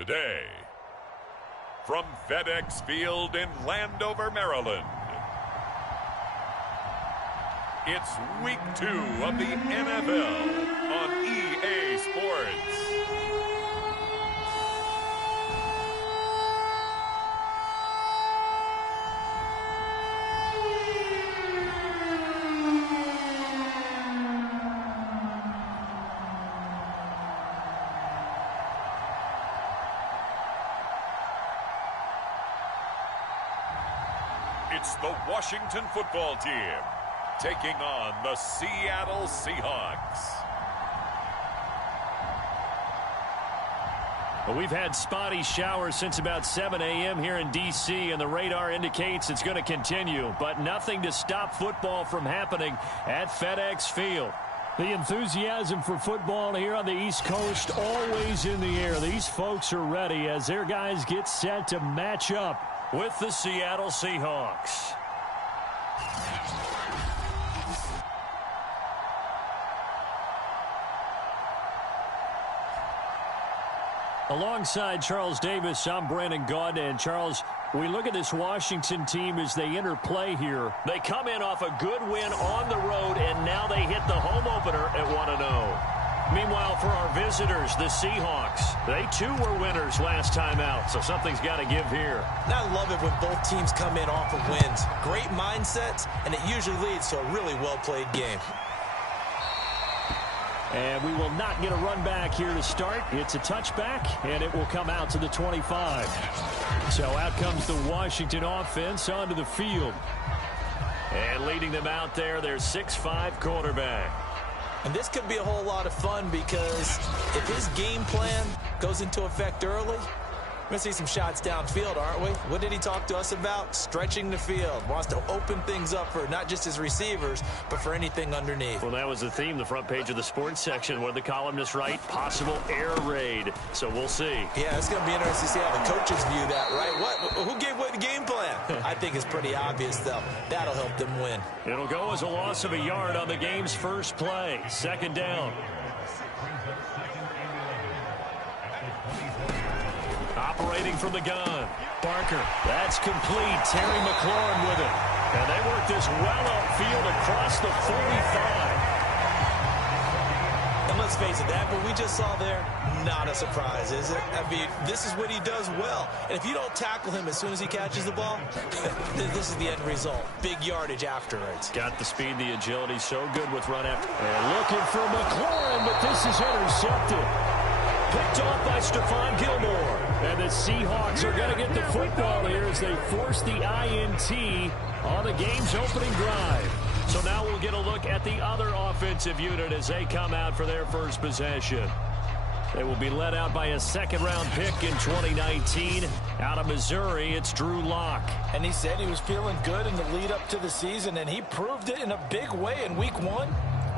Today, from FedEx Field in Landover, Maryland, it's Week 2 of the NFL on EA Sports. It's the Washington football team taking on the Seattle Seahawks. Well, we've had spotty showers since about 7 a.m. here in D.C., and the radar indicates it's going to continue, but nothing to stop football from happening at FedEx Field. The enthusiasm for football here on the East Coast always in the air. These folks are ready as their guys get set to match up with the Seattle Seahawks. Alongside Charles Davis, I'm Brandon Gaud. And Charles, we look at this Washington team as they interplay here. They come in off a good win on the road, and now they hit the home opener at 1-0. Meanwhile, for our visitors, the Seahawks, they too were winners last time out, so something's got to give here. And I love it when both teams come in off of wins. Great mindsets, and it usually leads to a really well-played game. And we will not get a run back here to start. It's a touchback, and it will come out to the 25. So out comes the Washington offense onto the field. And leading them out there, their 6'5" quarterback. And this could be a whole lot of fun because if his game plan goes into effect early, we're going to see some shots downfield, aren't we? What did he talk to us about? Stretching the field. Wants to open things up for not just his receivers, but for anything underneath. Well, that was the theme, the front page of the sports section, where the columnists write possible air raid. So we'll see. Yeah, it's going to be interesting to see how the coaches view that, right? Who gave away the game plan? I think it's pretty obvious, though. That'll help them win. It'll go as a loss of a yard on the game's first play. Second down. Operating from the gun. Barker. That's complete. Terry McLaurin with it. And they work this well upfield across the 45. And let's face it, that what we just saw there, not a surprise, is it? I mean, this is what he does well. And if you don't tackle him as soon as he catches the ball, this is the end result. Big yardage afterwards. Got the speed, the agility, so good with run after. And looking for McLaurin, but this is intercepted. Picked off by Stephon Gilmore. And the Seahawks are going to get the football here as they force the INT on the game's opening drive. So now we'll get a look at the other offensive unit as they come out for their first possession. They will be led out by a second-round pick in 2019. Out of Missouri, it's Drew Lock. And he said he was feeling good in the lead-up to the season, and he proved it in a big way in Week 1.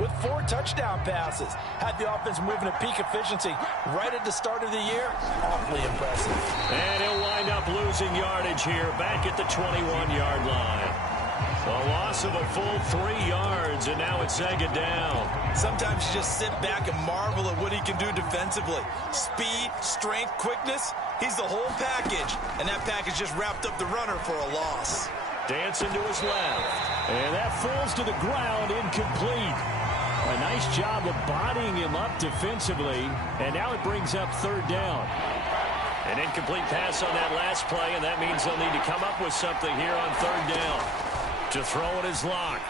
With 4 touchdown passes. Had the offense moving at peak efficiency right at the start of the year. Awfully impressive. And he'll wind up losing yardage here back at the 21-yard line. A loss of a full 3 yards, and now it's second down. Sometimes you just sit back and marvel at what he can do defensively. Speed, strength, quickness. He's the whole package. And that package just wrapped up the runner for a loss. Dancing to his left. And that falls to the ground, incomplete. A nice job of bodying him up defensively, and now it brings up third down. An incomplete pass on that last play, and that means they'll need to come up with something here on third down. To throw it is Lock.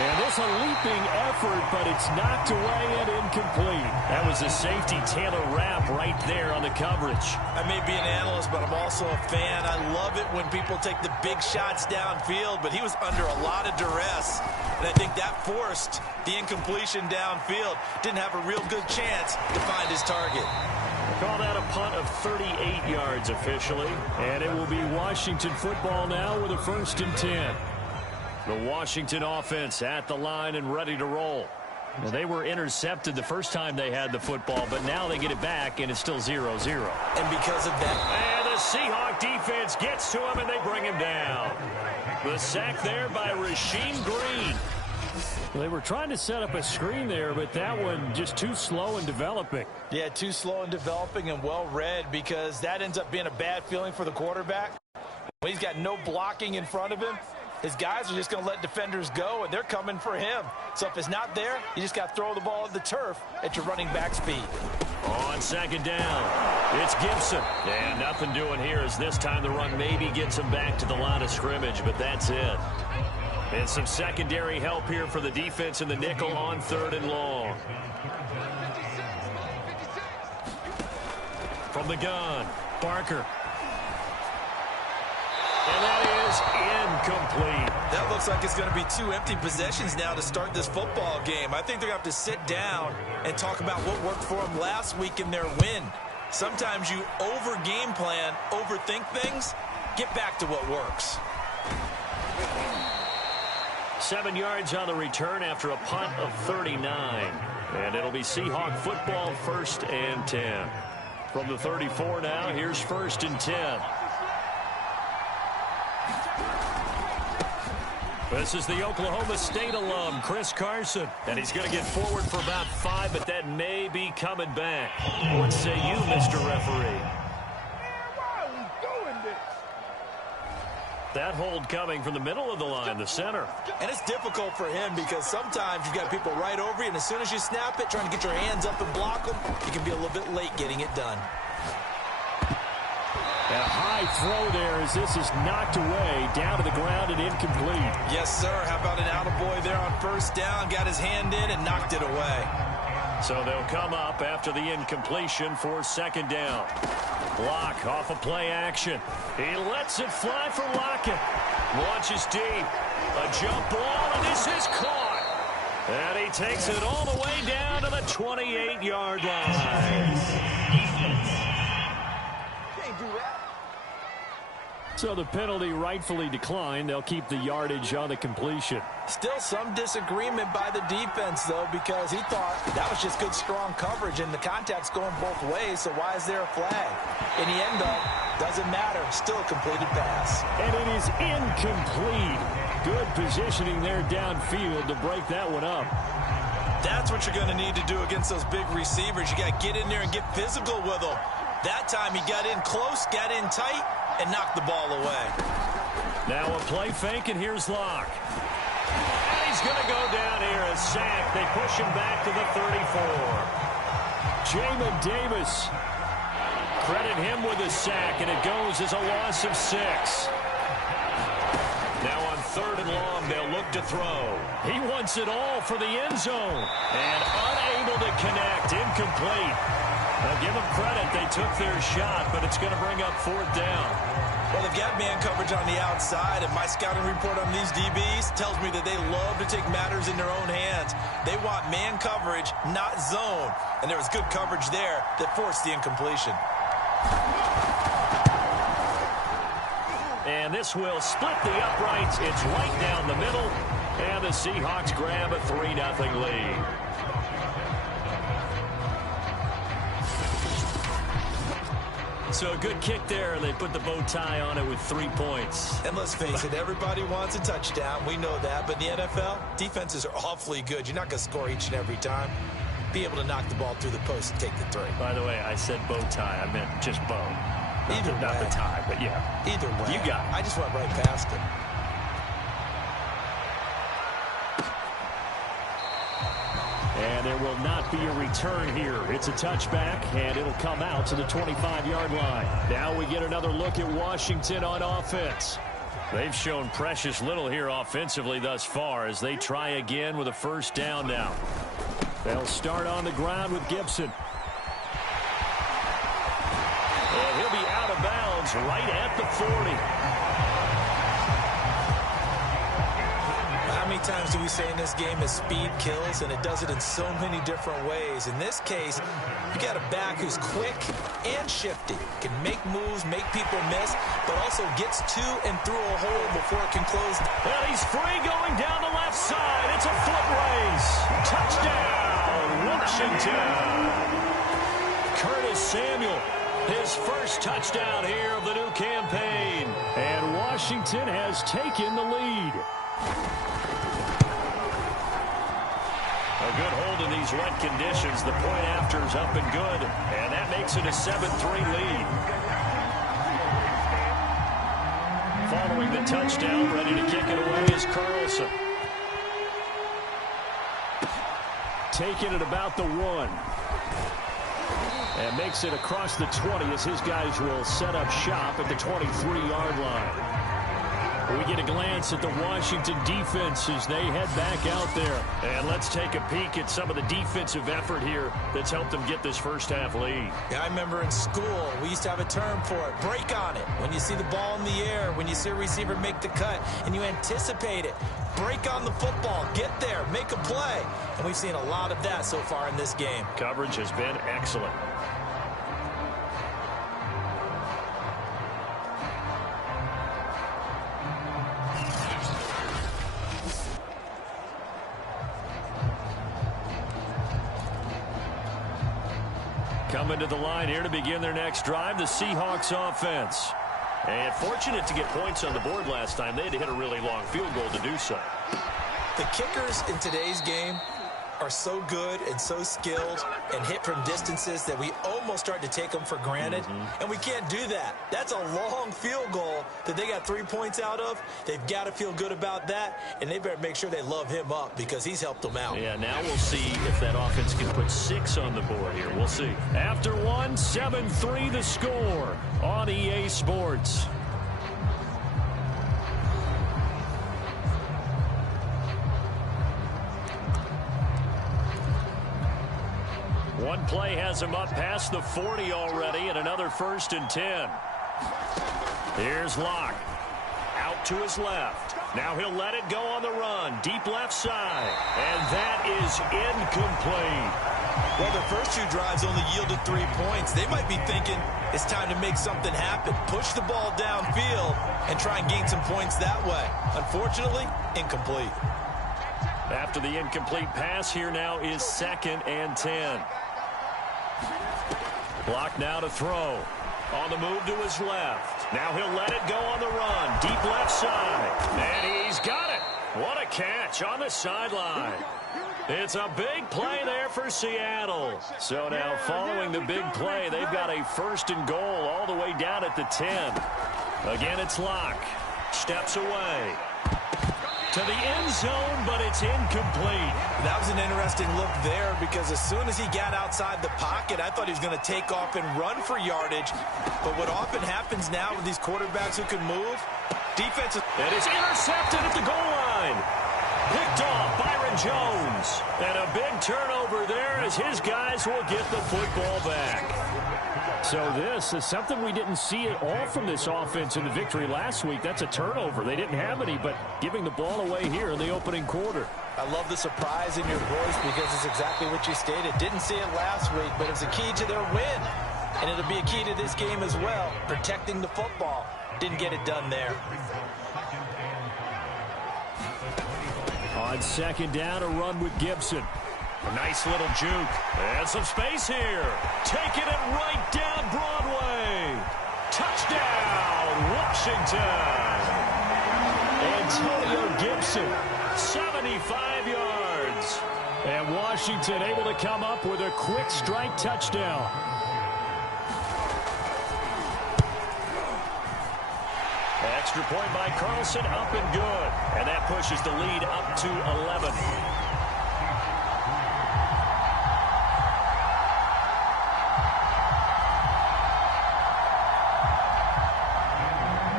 And this a leaping effort, but it's knocked away and incomplete. That was a safety Taylor Rapp right there on the coverage. I may be an analyst, but I'm also a fan. I love it when people take the big shots downfield, but he was under a lot of duress. And I think that forced the incompletion downfield. Didn't have a real good chance to find his target. Call that a punt of 38 yards officially. And it will be Washington football now with a 1st and 10. The Washington offense at the line and ready to roll. Well, they were intercepted the first time they had the football, but now they get it back, and it's still 0-0. And because of that... And the Seahawk defense gets to him, and they bring him down. The sack there by Rasheem Green. They were trying to set up a screen there, but that one just too slow in developing. Yeah, too slow in developing and well read, because that ends up being a bad feeling for the quarterback. When he's got no blocking in front of him, his guys are just going to let defenders go, and they're coming for him. So if it's not there, you just got to throw the ball at the turf at your running back speed. On second down, it's Gibson. And nothing doing here as this time the run maybe gets him back to the line of scrimmage, but that's it. And some secondary help here for the defense in the nickel on 3rd and long. From the gun, Barker. And that is incomplete. That looks like it's going to be 2 empty possessions now to start this football game. I think they're going to have to sit down and talk about what worked for them last week in their win. Sometimes you over-game plan, overthink things. Get back to what works. 7 yards on the return after a punt of 39. And it'll be Seahawk football, 1st and 10. From the 34 now, here's 1st and 10. This is the Oklahoma State alum, Chris Carson. And he's going to get forward for about 5, but that may be coming back. What say you, Mr. Referee? That hold coming from the middle of the line, the center. And it's difficult for him because sometimes you've got people right over you, and as soon as you snap it, trying to get your hands up and block them, you can be a little bit late getting it done. A high throw there as this is knocked away, down to the ground and incomplete. Yes, sir. How about an attaboy there on 1st down? Got his hand in and knocked it away. So they'll come up after the incompletion for 2nd down. Locke off of play action. He lets it fly for Lockett. Launches deep. A jump ball, and this is caught. And he takes it all the way down to the 28-yard line. So the penalty rightfully declined. They'll keep the yardage on the completion. Still some disagreement by the defense, though, because he thought that was just good, strong coverage, and the contact's going both ways, so why is there a flag? In the end, though, doesn't matter. Still a completed pass. And it is incomplete. Good positioning there downfield to break that one up. That's what you're going to need to do against those big receivers. You got to get in there and get physical with them. That time he got in close, got in tight, and knocked the ball away. Now a play fake, and here's Locke. And he's going to go down here, a sack. They push him back to the 34. Jamin Davis. Credit him with a sack, and it goes as a loss of 6. Now on 3rd and long, they'll look to throw. He wants it all for the end zone. And unable to connect, incomplete. Now give them credit, they took their shot, but it's going to bring up 4th down. Well, they've got man coverage on the outside, and my scouting report on these DBs tells me that they love to take matters in their own hands. They want man coverage, not zone. And there was good coverage there that forced the incompletion. And this will split the uprights. It's right down the middle. And the Seahawks grab a 3-0 lead. So a good kick there. They put the bow tie on it with 3 points. And let's face it, everybody wants a touchdown. We know that. But in the NFL, defenses are awfully good. You're not going to score each and every time. Be able to knock the ball through the post and take the 3. By the way, I said bow tie. I meant just bow. Not the tie, but yeah. Either way. You got it. I just went right past it. And there will not be a return here. It's a touchback, and it'll come out to the 25-yard line. Now we get another look at Washington on offense. They've shown precious little here offensively thus far as they try again with a 1st down now. They'll start on the ground with Gibson. And he'll be out of bounds right at the 40. How many times do we say in this game that speed kills, and it does it in so many different ways? In this case, you got a back who's quick and shifty, can make moves, make people miss, but also gets to and through a hole before it can close. And he's free going down the left side. It's a foot race. Touchdown, Washington. Curtis Samuel, his first touchdown here of the new campaign. And Washington has taken the lead. A good hold in these wet conditions. The point after is up and good, and that makes it a 7-3 lead. Following the touchdown, ready to kick it away is Carlson. Taking it about the 1. And makes it across the 20 as his guys will set up shop at the 23-yard line. We get a glance at the Washington defense as they head back out there. And let's take a peek at some of the defensive effort here that's helped them get this first half lead. Yeah, I remember in school, we used to have a term for it, break on it. When you see the ball in the air, when you see a receiver make the cut, and you anticipate it, break on the football, get there, make a play. And we've seen a lot of that so far in this game. Coverage has been excellent. Coming to the line here to begin their next drive, the Seahawks offense. And fortunate to get points on the board last time. They had to hit a really long field goal to do so. The kickers in today's game are so good and so skilled and hit from distances that we almost start to take them for granted. And we can't do that. That's a long field goal that they got 3 points out of. They've got to feel good about that, and they better make sure they love him up because he's helped them out. Yeah, now we'll see if that offense can put 6 on the board here. We'll see. After 1, 7-3 the score on EA Sports. One play has him up past the 40 already, and another 1st and 10. Here's Locke. Out to his left. Now he'll let it go on the run. Deep left side. And that is incomplete. Well, the first 2 drives only yielded 3 points. They might be thinking it's time to make something happen. Push the ball downfield and try and gain some points that way. Unfortunately, incomplete. After the incomplete pass, here now is 2nd and 10. Block now to throw. On the move to his left. Now he'll let it go on the run. Deep left side. And he's got it. What a catch on the sideline. It's a big play there for Seattle. So now following the big play, they've got a 1st and goal all the way down at the 10. Again, it's Locke. Steps away. To the end zone, but it's incomplete. That was an interesting look there because as soon as he got outside the pocket, I thought he was going to take off and run for yardage. But what often happens now with these quarterbacks who can move, defense is... It is intercepted at the goal line. Picked off Byron Jones. And a big turnover there as his guys will get the football back. So this is something we didn't see at all from this offense in the victory last week. That's a turnover. They didn't have any, but giving the ball away here in the opening quarter. I love the surprise in your voice because it's exactly what you stated. Didn't see it last week, but it's a key to their win. And it'll be a key to this game as well, protecting the football. Didn't get it done there. On 2nd down, a run with Gibson. A nice little juke. And some space here. Taking it right down Broadway. Touchdown, Washington. Antonio Gibson. 75 yards. And Washington able to come up with a quick strike touchdown. Extra point by Carlson, up and good. And that pushes the lead up to 11.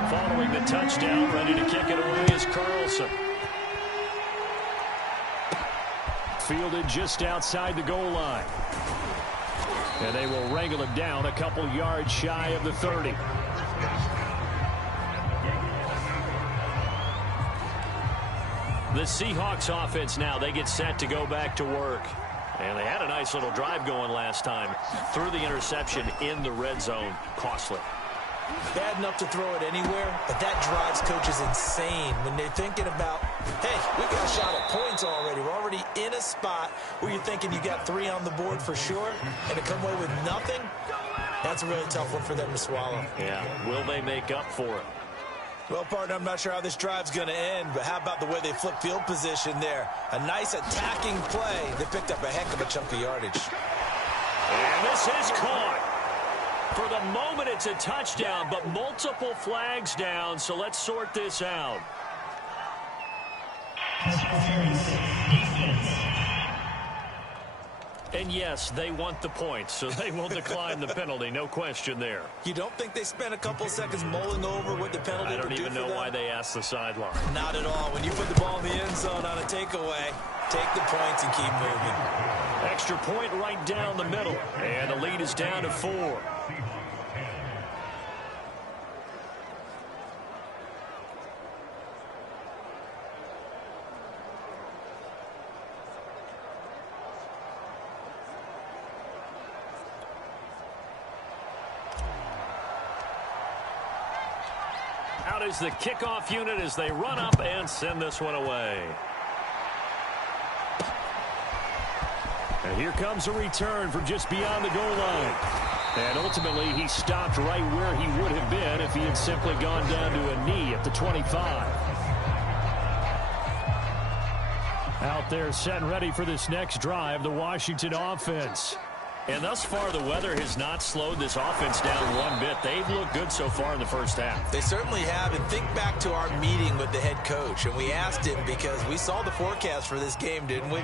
Following the touchdown, ready to kick it away is Carlson. Fielded just outside the goal line. And they will wrangle him down a couple yards shy of the 30. The Seahawks offense now, they get set to go back to work. And they had a nice little drive going last time. Threw the interception in the red zone. Costly. Bad enough to throw it anywhere, but that drives coaches insane when they're thinking about, hey, we got a shot at points already. We're already in a spot where you're thinking you got 3 on the board for sure, and to come away with nothing, that's a really tough one for them to swallow. Yeah, will they make up for it? Well, partner, I'm not sure how this drive's going to end, but how about the way they flip field position there? A nice attacking play. They picked up a heck of a chunk of yardage. And this is caught. For the moment, it's a touchdown, but multiple flags down, so let's sort this out. And yes, they want the points, so they will decline the penalty. No question there. You don't think they spent a couple seconds mulling over what the penalty would do for them? I don't even know why they asked the sideline. Not at all. When you put the ball in the end zone on a takeaway, take the points and keep moving. Extra point right down the middle. And the lead is down to 4. Out is the kickoff unit as they run up and send this one away. And here comes a return from just beyond the goal line. And ultimately, he stopped right where he would have been if he had simply gone down to a knee at the 25. Out there set and ready for this next drive, the Washington offense. And thus far, the weather has not slowed this offense down one bit. They've looked good so far in the first half. They certainly have. And think back to our meeting with the head coach. And we asked him, because we saw the forecast for this game, didn't we?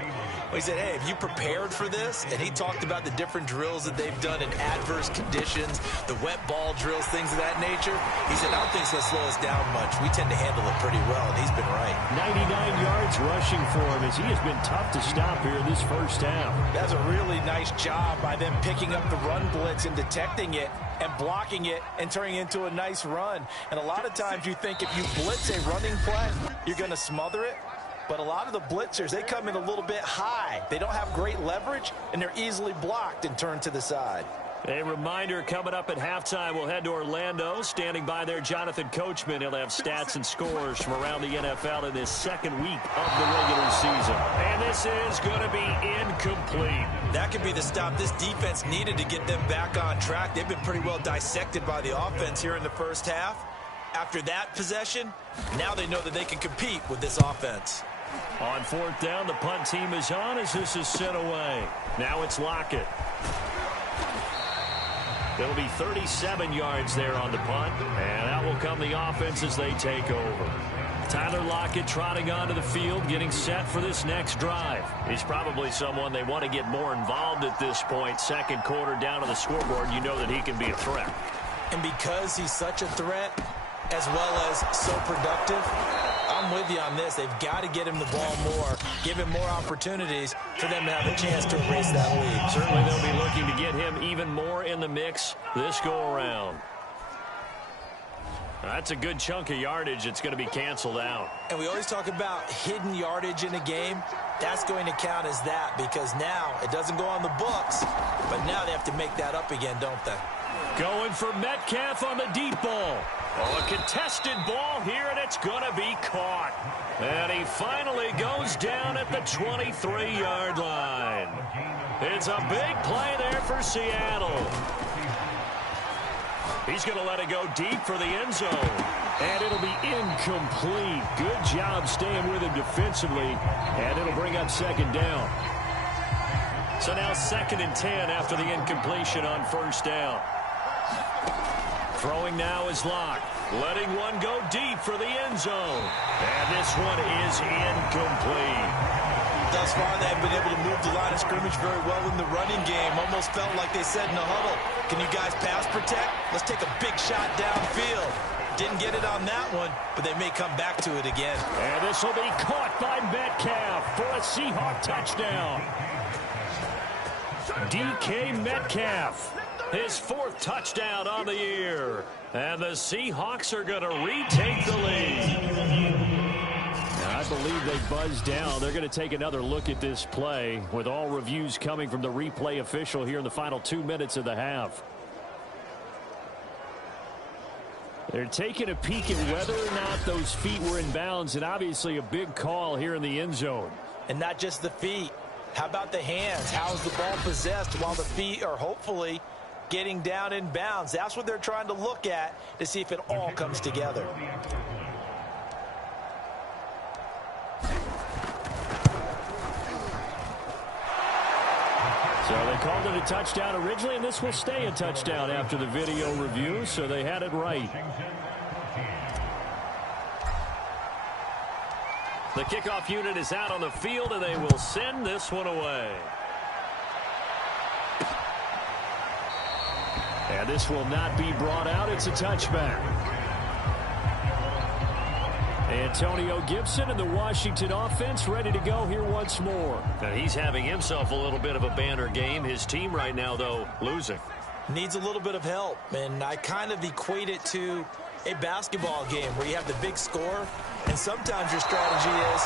We said, hey, have you prepared for this? And he talked about the different drills that they've done in adverse conditions, the wet ball drills, things of that nature. He said, I don't think it's going to slow us down much. We tend to handle it pretty well, and he's been right. 99 yards rushing for him as he has been tough to stop here this first half. That's a really nice job by them picking up the run blitz and detecting it and blocking it and turning it into a nice run. And a lot of times you think if you blitz a running play, you're going to smother it. But a lot of the blitzers, they come in a little bit high. They don't have great leverage, and they're easily blocked and turned to the side. A reminder coming up at halftime, we'll head to Orlando. Standing by there, Jonathan Coachman. He'll have stats and scores from around the NFL in this second week of the regular season. And this is going to be incomplete. That could be the stop this defense needed to get them back on track. They've been pretty well dissected by the offense here in the first half. After that possession, now they know that they can compete with this offense. On fourth down, the punt team is on as this is sent away. Now it's Lockett. It'll be 37 yards there on the punt, and out will come the offense as they take over. Tyler Lockett trotting onto the field, getting set for this next drive. He's probably someone they want to get more involved at this point. Second quarter down to the scoreboard, you know that he can be a threat. And because he's such a threat, as well as so productive, I'm with you on this. They've got to get him the ball more, give him more opportunities for them to have a chance to erase that lead. Certainly they'll be looking to get him even more in the mix this go-around. That's a good chunk of yardage. It's going to be canceled out. And we always talk about hidden yardage in a game. That's going to count as that, because now it doesn't go on the books, but now they have to make that up again, don't they? Going for Metcalf on the deep ball. Oh, a contested ball here, and it's going to be caught. And he finally goes down at the 23-yard line. It's a big play there for Seattle. He's going to let it go deep for the end zone. And it'll be incomplete. Good job staying with him defensively. And it'll bring up second down. So now 2nd and 10 after the incompletion on first down. Throwing now is Locke. Letting one go deep for the end zone. And this one is incomplete. Thus far, they've been able to move the line of scrimmage very well in the running game. Almost felt like they said in the huddle, can you guys pass protect? Let's take a big shot downfield. Didn't get it on that one, but they may come back to it again. And this will be caught by Metcalf for a Seahawk touchdown. DK Metcalf, his 4th touchdown on the year. And the Seahawks are going to retake the lead. I believe they buzzed down. They're going to take another look at this play with all reviews coming from the replay official here in the final 2 minutes of the half. They're taking a peek at whether or not those feet were in bounds, and obviously a big call here in the end zone. And not just the feet. How about the hands? How's the ball possessed while the feet are hopefully getting down in bounds? That's what they're trying to look at to see if it all comes together. touchdown originally, and this will stay a touchdown after the video review, so they had it right. The kickoff unit is out on the field, and they will send this one away. And this will not be brought out. It's a touchback. Antonio Gibson and the Washington offense ready to go here once more. And he's having himself a little bit of a banner game. His team right now, though, losing. Needs a little bit of help, and I kind of equate it to a basketball game where you have the big score, and sometimes your strategy is,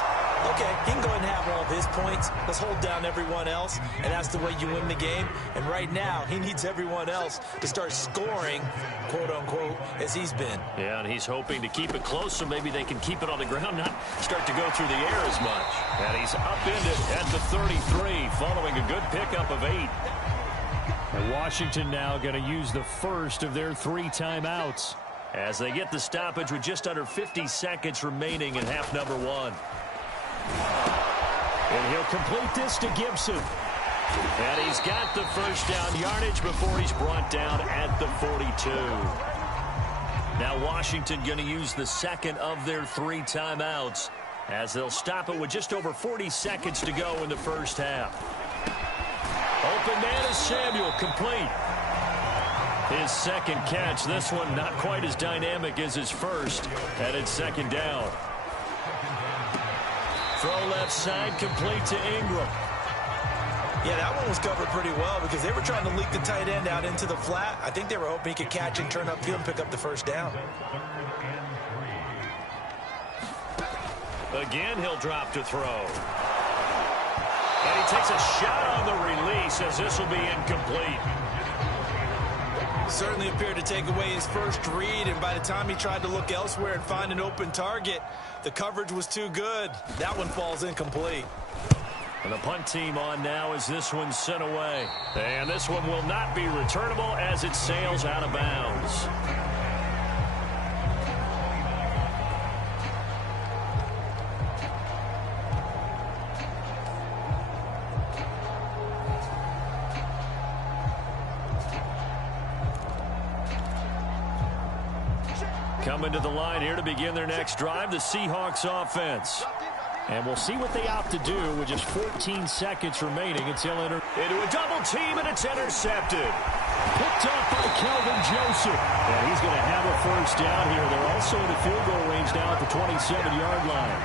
okay, he can go ahead and have all of his points. Let's hold down everyone else, and that's the way you win the game. And right now, he needs everyone else to start scoring, quote-unquote, as he's been. Yeah, and he's hoping to keep it close so maybe they can keep it on the ground, not start to go through the air as much. And he's upended at the 33 following a good pickup of 8. And Washington now going to use the first of their 3 timeouts as they get the stoppage with just under 50 seconds remaining in half number 1. And he'll complete this to Gibson. And he's got the first down yardage before he's brought down at the 42. Now Washington going to use the second of their 3 timeouts as they'll stop it with just over 40 seconds to go in the first half. Open man is Samuel, complete. His second catch, this one not quite as dynamic as his first, and it's second down. Throw left side, complete to Ingram. Yeah, that one was covered pretty well because they were trying to leak the tight end out into the flat. I think they were hoping he could catch and turn upfield and pick up the first down. Again, he'll drop to throw. And he takes a shot on the release as this will be incomplete. Certainly appeared to take away his first read, and by the time he tried to look elsewhere and find an open target, the coverage was too good. That one falls incomplete. And the punt team on now as this one's sent away. And this one will not be returnable as it sails out of bounds. Coming to the line here to begin their next drive, the Seahawks offense. And we'll see what they opt to do with just 14 seconds remaining until into a double team, and it's intercepted. Picked up by Kelvin Joseph. And he's going to have a first down here. They're also in the field goal range now at the 27-yard line.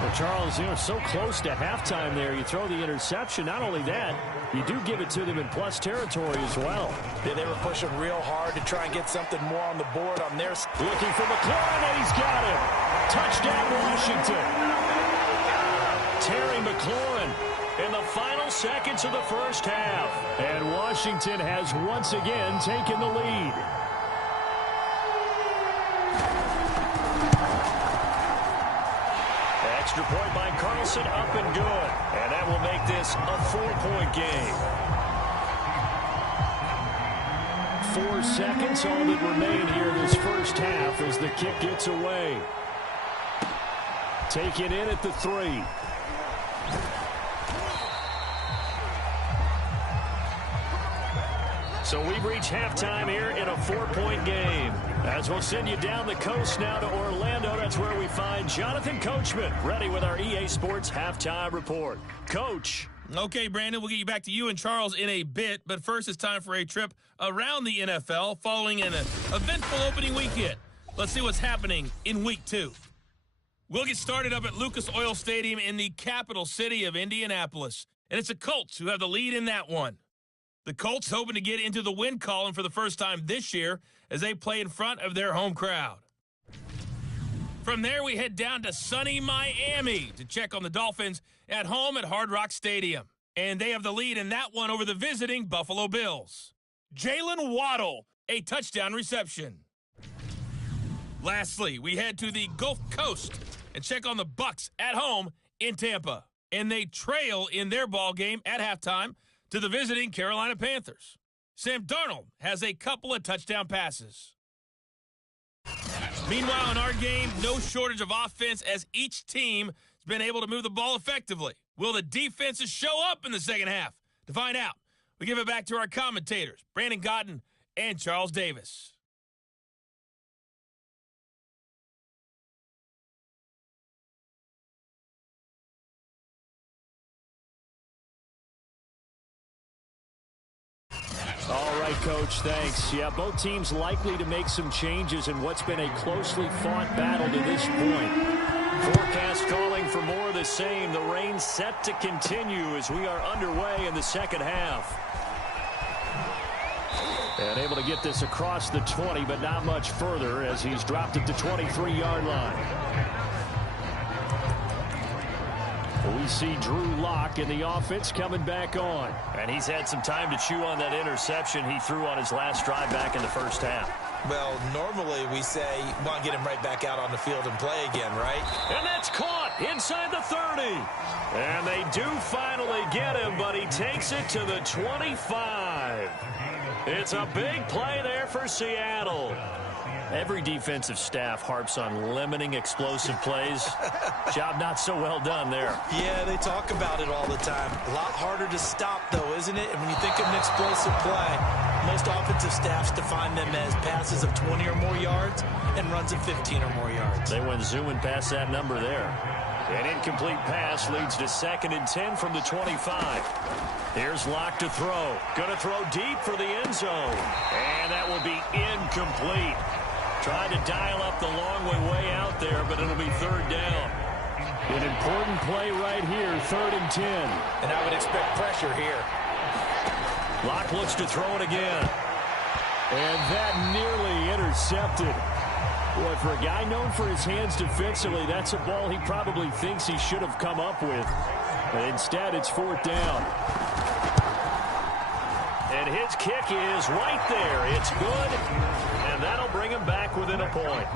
Well, Charles, so close to halftime there. You throw the interception. Not only that, you do give it to them in plus territory as well. Yeah, they were pushing real hard to try and get something more on the board on their... Looking for McLaurin, and he's got him. Touchdown, Washington. Terry McLaurin in the final seconds of the first half. And Washington has once again taken the lead. Extra point by Carlson, up and good. And that will make this a 4-point game. 4 seconds, all that remain here this first half as the kick gets away. Take it in at the 3. So we've reached halftime here in a 4-point game. As we'll send you down the coast now to Orlando, that's where we find Jonathan Coachman, ready with our EA Sports Halftime Report. Coach. Okay, Brandon, we'll get you back to you and Charles in a bit, but first it's time for a trip around the NFL following an eventful opening weekend. Let's see what's happening in Week 2. We'll get started up at Lucas Oil Stadium in the capital city of Indianapolis, and it's the Colts who have the lead in that one. The Colts hoping to get into the win column for the first time this year as they play in front of their home crowd. From there, we head down to sunny Miami to check on the Dolphins at home at Hard Rock Stadium. And they have the lead in that one over the visiting Buffalo Bills. Jalen Waddle, a touchdown reception. Lastly, we head to the Gulf Coast and check on the Bucs at home in Tampa. And they trail in their ball game at halftime to the visiting Carolina Panthers. Sam Darnold has a couple of touchdown passes. Meanwhile, in our game, no shortage of offense as each team has been able to move the ball effectively. Will the defenses show up in the second half? To find out, We give it back to our commentators, Brandon Gaudin and Charles Davis. All right, Coach, thanks. Yeah, both teams likely to make some changes in what's been a closely fought battle to this point. Forecast calling for more of the same. The rain set to continue as we are underway in the second half. And able to get this across the 20, but not much further as he's dropped it to 23-yard line. We see Drew Lock in the offense coming back on. And he's had some time to chew on that interception he threw on his last drive back in the first half. Well, normally we say, want to get him right back out on the field and play again, right? And that's caught inside the 30. And they do finally get him, but he takes it to the 25. It's a big play there for Seattle. Every defensive staff harps on limiting explosive plays. Job not so well done there. Yeah, they talk about it all the time. A lot harder to stop, though, isn't it? And when you think of an explosive play, most offensive staffs define them as passes of 20 or more yards and runs of 15 or more yards. They went zooming past that number there. An incomplete pass leads to 2nd and 10 from the 25. Here's Lock to throw. Going to throw deep for the end zone. And that will be incomplete. Trying to dial up the long way out there, but it'll be 3rd down. An important play right here, 3rd and 10. And I would expect pressure here. Lock looks to throw it again. And that nearly intercepted. Boy, for a guy known for his hands defensively, that's a ball he probably thinks he should have come up with. But instead, it's 4th down. And his kick is right there. It's good. And that'll bring him back within a point.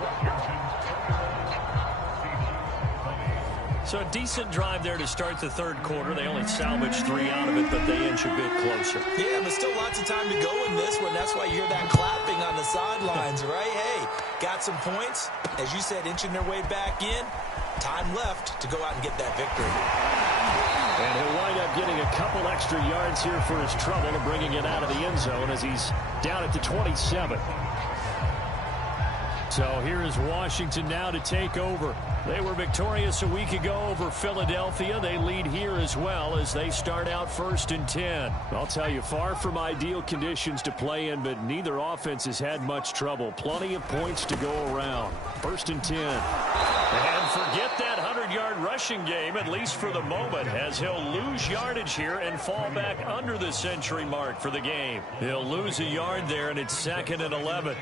So a decent drive there to start the 3rd quarter. They only salvaged 3 out of it, but they inch a bit closer. Yeah, but still lots of time to go in this one. That's why you hear that clapping on the sidelines, right? Hey, got some points. As you said, inching their way back in. Time left to go out and get that victory. And he'll wind up getting a couple extra yards here for his trouble and bringing it out of the end zone as he's down at the 27. So here is Washington now to take over. They were victorious a week ago over Philadelphia. They lead here as well as they start out 1st and 10. I'll tell you, far from ideal conditions to play in, but neither offense has had much trouble. Plenty of points to go around. 1st and 10. And forget that 100-yard rushing game, at least for the moment, as he'll lose yardage here and fall back under the century mark for the game. He'll lose a yard there, and it's 2nd and 11.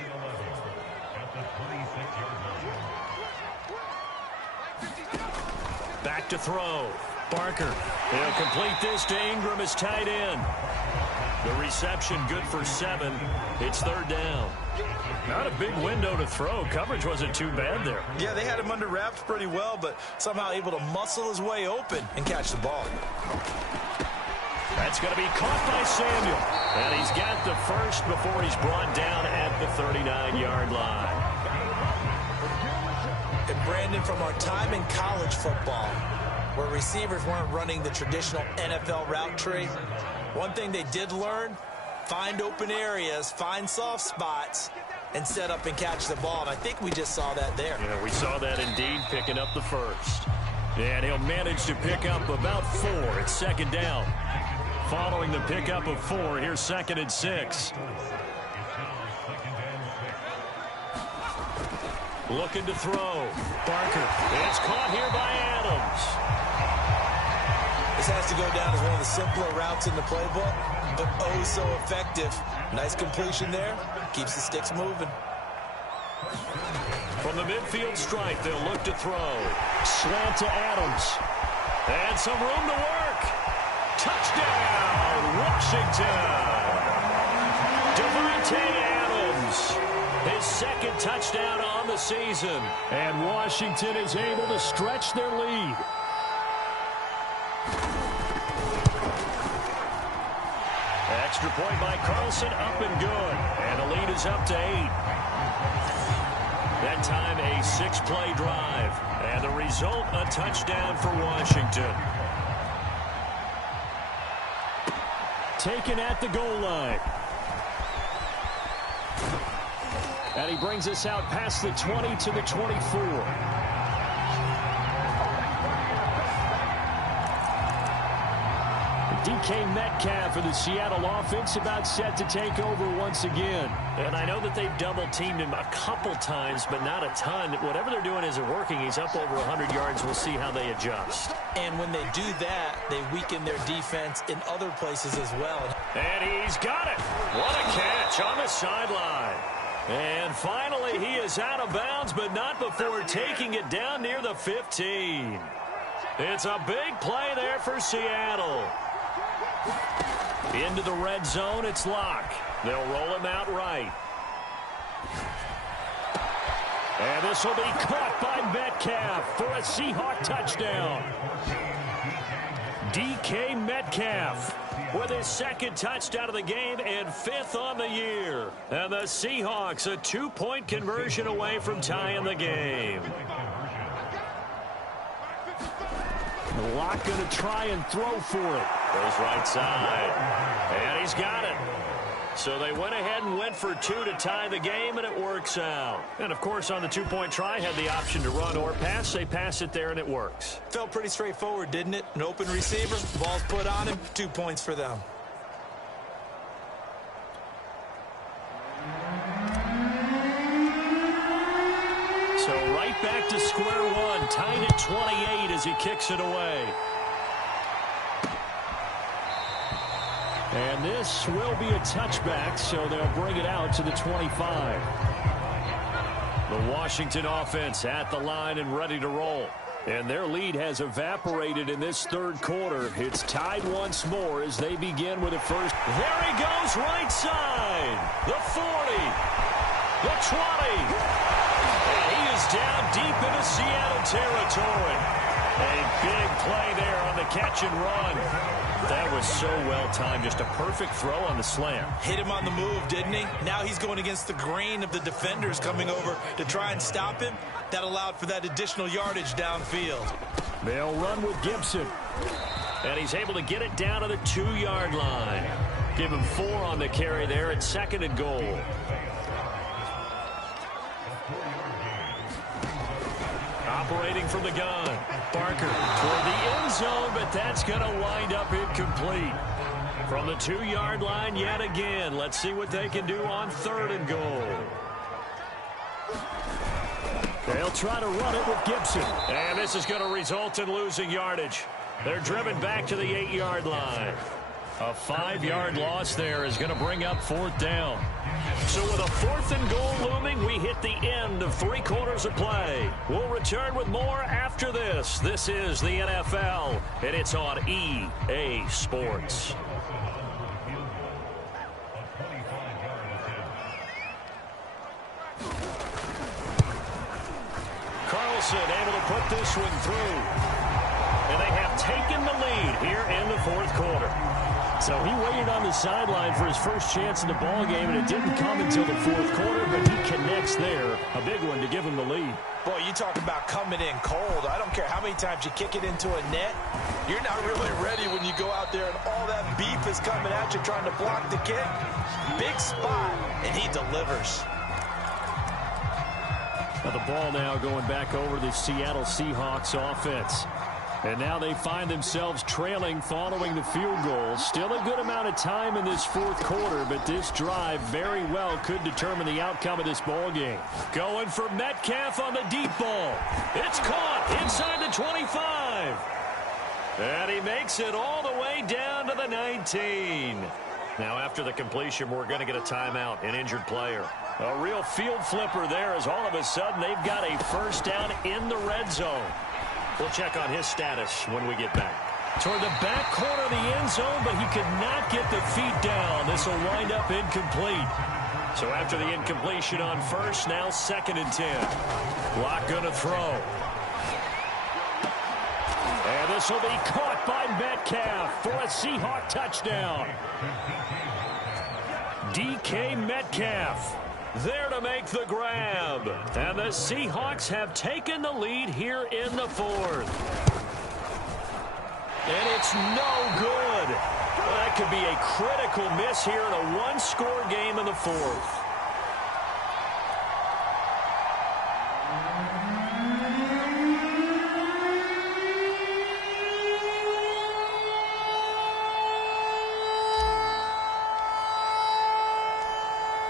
Back to throw. Barker. He'll complete this to Ingram as tight end. The reception good for 7. It's 3rd down. Not a big window to throw. Coverage wasn't too bad there. Yeah, they had him under wraps pretty well, but somehow able to muscle his way open and catch the ball. That's going to be caught by Samuel. And he's got the first before he's brought down at the 39-yard line. And Brandon, from our time in college football, where receivers weren't running the traditional NFL route tree, one thing they did learn, find open areas, find soft spots, and set up and catch the ball. And I think we just saw that there. Yeah, we saw that indeed, picking up the first. And he'll manage to pick up about 4. It's 2nd down. Following the pickup of 4, here's 2nd and 6. Looking to throw. Barker. It's caught here by Adams. This has to go down as one of the simpler routes in the playbook, but oh so effective. Nice completion there. Keeps the sticks moving. From the midfield stripe, they'll look to throw. Slant to Adams. And some room to work. Touchdown, Washington. Devontae Adams. His 2nd touchdown on the season. And Washington is able to stretch their lead. Extra point by Carlson, up and good. And the lead is up to 8. That time a 6-play drive. And the result, a touchdown for Washington. taken at the goal line. And he brings us out past the 20 to the 24. DK Metcalf for the Seattle offense about set to take over once again. And I know that they've double-teamed him a couple times, but not a ton. Whatever they're doing isn't working. He's up over 100 yards. We'll see how they adjust. And when they do that, they weaken their defense in other places as well. And he's got it. What a catch on the sideline. And finally, he is out of bounds, but not before taking it down near the 15. It's a big play there for Seattle. Into the red zone, it's Locke. They'll roll him out right. And this will be caught by Metcalf for a Seahawk touchdown. DK Metcalf with his second touchdown of the game and 5th on the year. And the Seahawks a 2-point conversion away from tying the game. Locke going to try and throw for it. Goes right side. And he's got it. So they went ahead and went for 2 to tie the game, and it works out. And, of course, on the 2-point try, had the option to run or pass. They pass it there, and it works. Felt pretty straightforward, didn't it? An open receiver, ball's put on him, 2 points for them. So right back to square one, tied at 28 as he kicks it away. And this will be a touchback, so they'll bring it out to the 25. The Washington offense at the line and ready to roll. And their lead has evaporated in this third quarter. It's tied once more as they begin with a first. There he goes, right side. The 40. The 20. And he is down deep into Seattle territory. A big play there on the catch and run. That was so well timed. Just a perfect throw on the slam. Hit him on the move, didn't he? Now he's going against the grain of the defenders coming over to try and stop him. That allowed for that additional yardage downfield. They'll run with Gibson. And he's able to get it down to the 2-yard line. Give him 4 on the carry there at 2nd and goal. Operating from the gun. Barker toward the end zone, but that's going to wind up incomplete. From the 2-yard line yet again. Let's see what they can do on 3rd and goal. They'll try to run it with Gibson. And this is going to result in losing yardage. They're driven back to the 8-yard line. A 5-yard loss there is going to bring up 4th down. So with a 4th and goal looming, we hit the end of 3 quarters of play. We'll return with more after this. This is the NFL, and it's on EA Sports. Carlson able to put this one through. And they have taken the lead here in the 4th quarter. So he waited on the sideline for his first chance in the ballgame, and it didn't come until the 4th quarter, but he connects there. A big one to give him the lead. Boy, you talk about coming in cold. I don't care how many times you kick it into a net. You're not really ready when you go out there and all that beef is coming at you trying to block the kick. Big spot, and he delivers. Now the ball now going back over to the Seattle Seahawks offense. And now they find themselves trailing following the field goal. Still a good amount of time in this 4th quarter, but this drive very well could determine the outcome of this ball game. Going for Metcalf on the deep ball. It's caught inside the 25. And he makes it all the way down to the 19. Now after the completion, we're going to get a timeout, an injured player. A real field flipper there as all of a sudden they've got a first down in the red zone. We'll check on his status when we get back. Toward the back corner of the end zone, but he could not get the feet down. This will wind up incomplete. So after the incompletion on first, now 2nd and 10. Locke going to throw. And this will be caught by Metcalf for a Seahawk touchdown. DK Metcalf there to make the grab. And the Seahawks have taken the lead here in the 4th. And it's no good. The That could be a critical miss here in a one-score game in the fourth.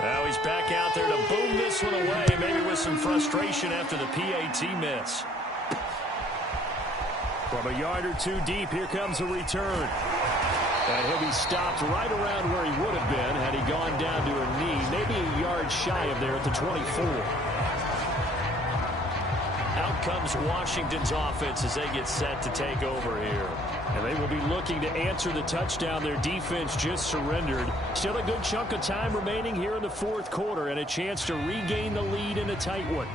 Now he's back out there to boom this one away, maybe with some frustration after the PAT miss. From a yard or two deep, here comes a return. And he'll be stopped right around where he would have been had he gone down to a knee, maybe a yard shy of there at the 24. Out comes Washington's offense as they get set to take over here. And they will be looking to answer the touchdown their defense just surrendered. Still a good chunk of time remaining here in the fourth quarter and a chance to regain the lead in a tight one.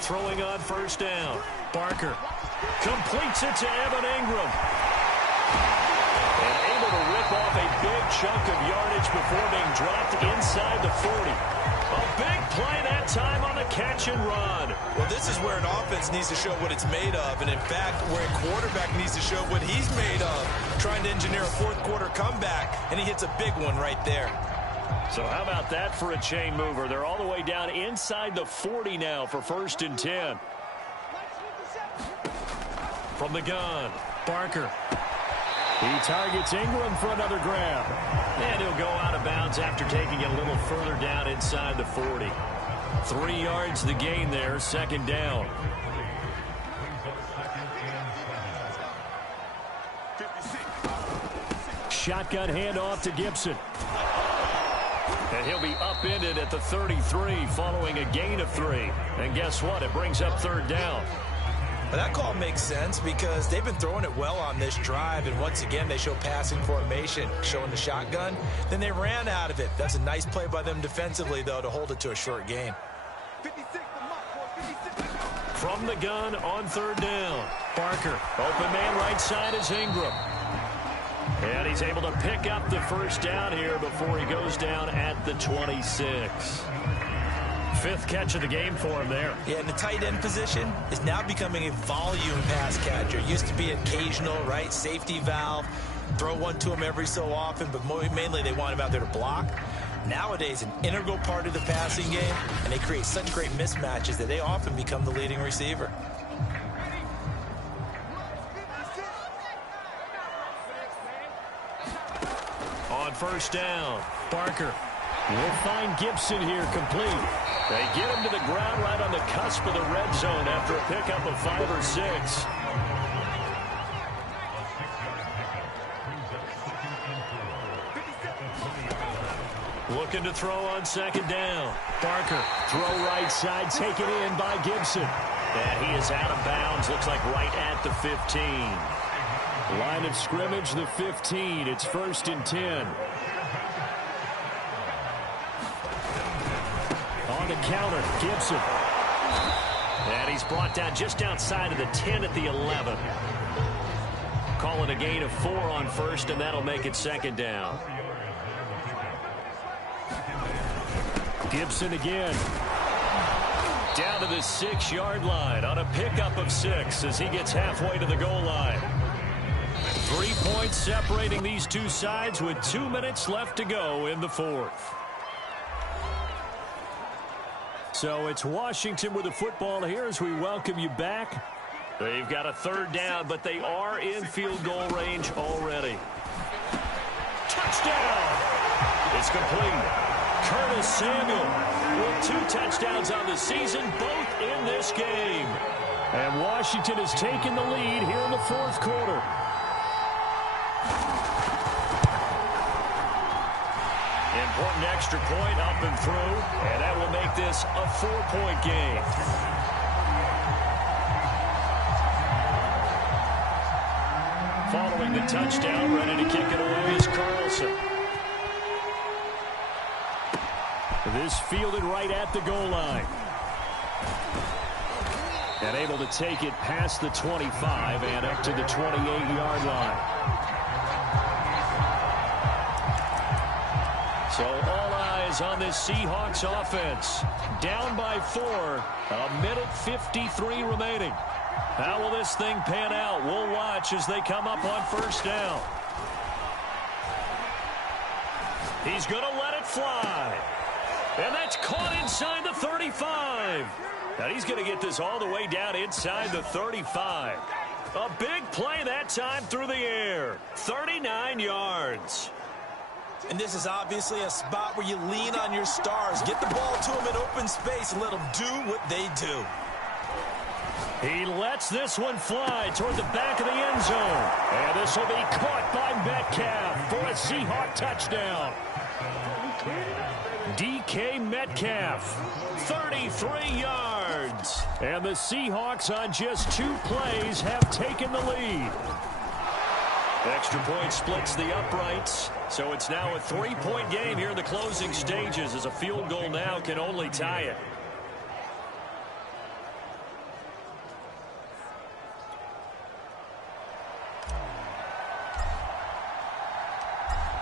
Throwing on first down. Barker completes it to Evan Ingram. And able to rip off a big chunk of yardage before being dropped inside the 40. A big play that time on the catch and run. Well, this is where an offense needs to show what it's made of. And, in fact, where a quarterback needs to show what he's made of. Trying to engineer a fourth-quarter comeback, and he hits a big one right there. So how about that for a chain mover? They're all the way down inside the 40 now for 1st and 10. From the gun, Barker. He targets Ingram for another grab. And he'll go out of bounds after taking it a little further down inside the 40. 3 yards the gain there, 2nd down. Shotgun handoff to Gibson. And he'll be upended at the 33 following a gain of 3. And guess what? It brings up 3rd down. But that call makes sense because they've been throwing it well on this drive. And once again, they show passing formation, showing the shotgun. Then they ran out of it. That's a nice play by them defensively, though, to hold it to a short gain. From the gun on 3rd down. Barker, open man right side is Ingram. And he's able to pick up the 1st down here before he goes down at the 26. 5th catch of the game for him there. Yeah, and the tight end position is now becoming a volume pass catcher. Used to be occasional, right? Safety valve. Throw one to him every so often, but mainly they want him out there to block. Nowadays, an integral part of the passing game, and they create such great mismatches that they often become the leading receiver. On 1st down, Barker will find Gibson here complete. They get him to the ground right on the cusp of the red zone after a pickup of 5 or 6. Looking to throw on 2nd down. Barker, throw right side, taken in by Gibson. And he is out of bounds, looks like right at the 15. Line of scrimmage, the 15. It's 1st and 10. On the counter, Gibson. And he's brought down just outside of the 10 at the 11. Calling a gain of 4 on 1st, and that'll make it 2nd down. Gibson again. Down to the 6-yard line on a pickup of 6 as he gets halfway to the goal line. 3 points separating these two sides with 2 minutes left to go in the 4th. So it's Washington with the football here as we welcome you back. They've got a 3rd down, but they are in field goal range already. Touchdown! It's complete. Curtis Samuel with 2 touchdowns on the season, both in this game. And Washington has taken the lead here in the 4th quarter. Important extra point up and through, and that will make this a 4-point game. Following the touchdown, ready to kick it away is Carlson. This fielded right at the goal line. And able to take it past the 25 and up to the 28-yard line. So all eyes on this Seahawks offense. Down by 4. 1:53 remaining. How will this thing pan out? We'll watch as they come up on first down. He's going to let it fly. And that's caught inside the 35. And he's going to get this all the way down inside the 35. A big play that time through the air. 39 yards. And this is obviously a spot where you lean on your stars. Get the ball to them in open space and let them do what they do. He lets this one fly toward the back of the end zone. And this will be caught by Metcalf for a Seahawk touchdown. DK Metcalf, 33 yards. And the Seahawks on just 2 plays have taken the lead. Extra point splits the uprights. So it's now a 3-point game here in the closing stages as a field goal now can only tie it.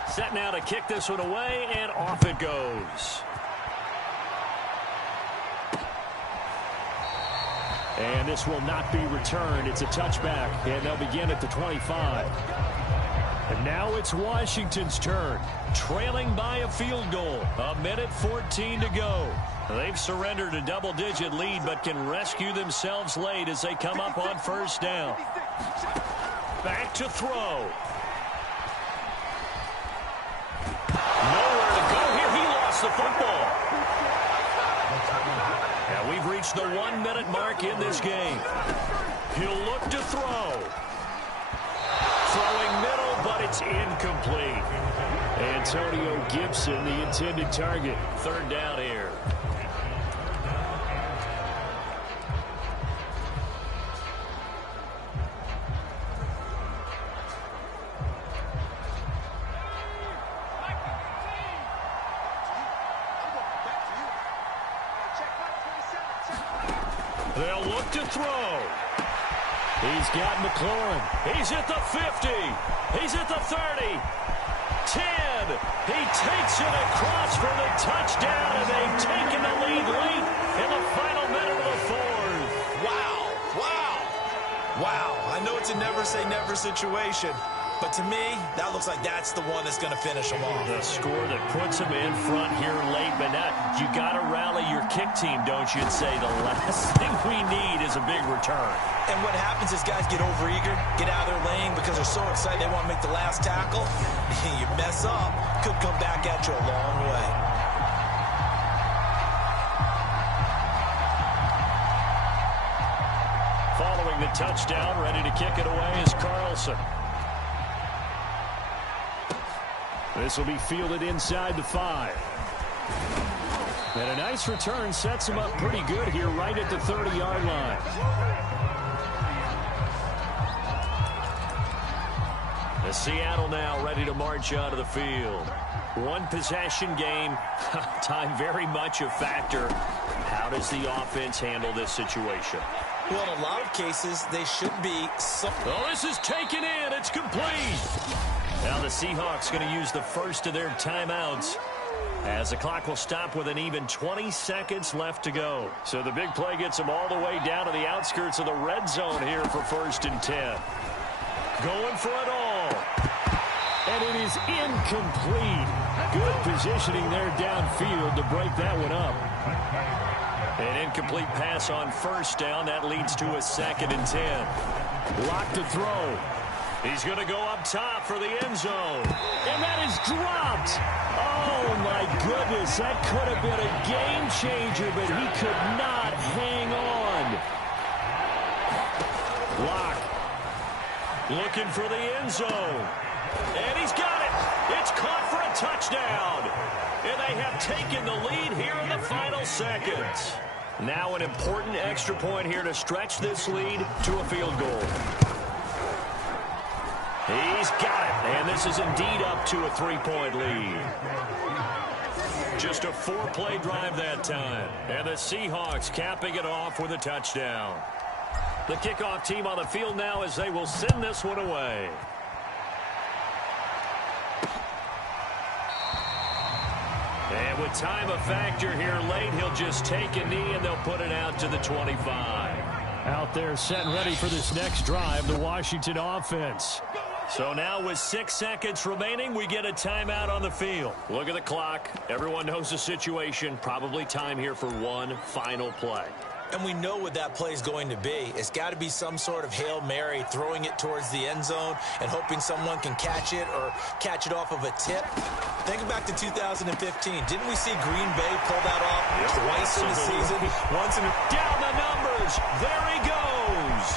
Set now to kick this one away, and off it goes. And this will not be returned. It's a touchback, and they'll begin at the 25. And now it's Washington's turn, trailing by a field goal. 1:14 to go. They've surrendered a double-digit lead, but can rescue themselves late as they come up on first down. Back to throw. Nowhere to go here. He lost the football. Now we've reached the 1-minute mark in this game. He'll look to throw. Throwing middle, but it's incomplete. Antonio Gibson, the intended target. Third down here. They'll look to throw. He's got McLaurin. He's at the 50. He's at the 30. 10. He takes it across for the touchdown, and they've taken the lead late in the final minute of the fourth. Wow. Wow. Wow. I know it's a never-say-never situation, but to me, that looks like that's the one that's going to finish them off. The score that puts them in front here late, but now you got to rally your kick team, don't you, and say the last thing we need is a big return. And what happens is guys get overeager, get out of their lane because they're so excited they want to make the last tackle. You mess up, could come back at you a long way. Following the touchdown, ready to kick it away is Carlson. This will be fielded inside the 5. And a nice return sets him up pretty good here right at the 30-yard line. The Seattle now ready to march out of the field. One possession game. Time very much a factor. How does the offense handle this situation? Well, in a lot of cases, they should be... Oh, this is taken in. It's complete. Now the Seahawks going to use the first of their timeouts as the clock will stop with an even 20 seconds left to go. So the big play gets them all the way down to the outskirts of the red zone here for 1st and 10. Going for it all. And it is incomplete. Good positioning there downfield to break that one up. An incomplete pass on first down. That leads to a 2nd and 10. Lock to throw. He's going to go up top for the end zone. And that is dropped. Oh, my goodness. That could have been a game changer, but he could not hang on. Lock. Looking for the end zone. And he's got it. It's caught for a touchdown. And they have taken the lead here in the final seconds. Now an important extra point here to stretch this lead to a field goal. He's got it, and this is indeed up to a 3-point lead. Just a 4-play drive that time, and the Seahawks capping it off with a touchdown. The kickoff team on the field now as they will send this one away. And with time a factor here late, he'll just take a knee, and they'll put it out to the 25. Out there set and ready for this next drive, the Washington offense. So now with 6 seconds remaining, we get a timeout on the field. Look at the clock. Everyone knows the situation. Probably time here for one final play. And we know what that play is going to be. It's got to be some sort of Hail Mary, throwing it towards the end zone and hoping someone can catch it or catch it off of a tip. Think back to 2015. Didn't we see Green Bay pull that off twice in the season? Once in down the numbers. There he goes.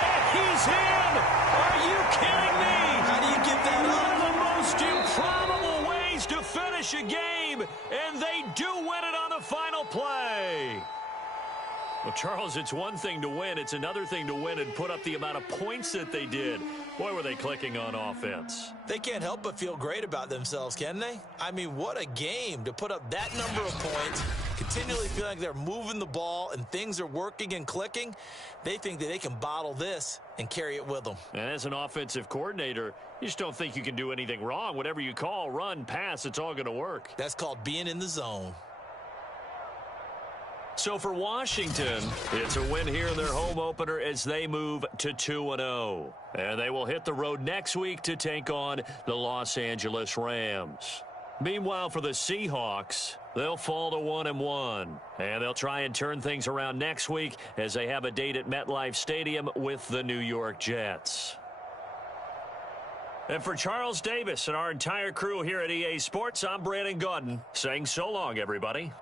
And he's in. Are you kidding me? How do you get that up? One of the most improbable ways to finish a game, and they do win it on the final play. Well, Charles, it's one thing to win. It's another thing to win and put up the amount of points that they did. Boy, were they clicking on offense. They can't help but feel great about themselves, can they? I mean, what a game to put up that number of points, continually feeling like they're moving the ball and things are working and clicking. They think that they can bottle this and carry it with them. And as an offensive coordinator, you just don't think you can do anything wrong. Whatever you call, run, pass, it's all going to work. That's called being in the zone. So for Washington, it's a win here in their home opener as they move to 2-0. And they will hit the road next week to take on the Los Angeles Rams. Meanwhile, for the Seahawks, they'll fall to 1-1. And they'll try and turn things around next week as they have a date at MetLife Stadium with the New York Jets. And for Charles Davis and our entire crew here at EA Sports, I'm Brandon Gaudin saying so long, everybody.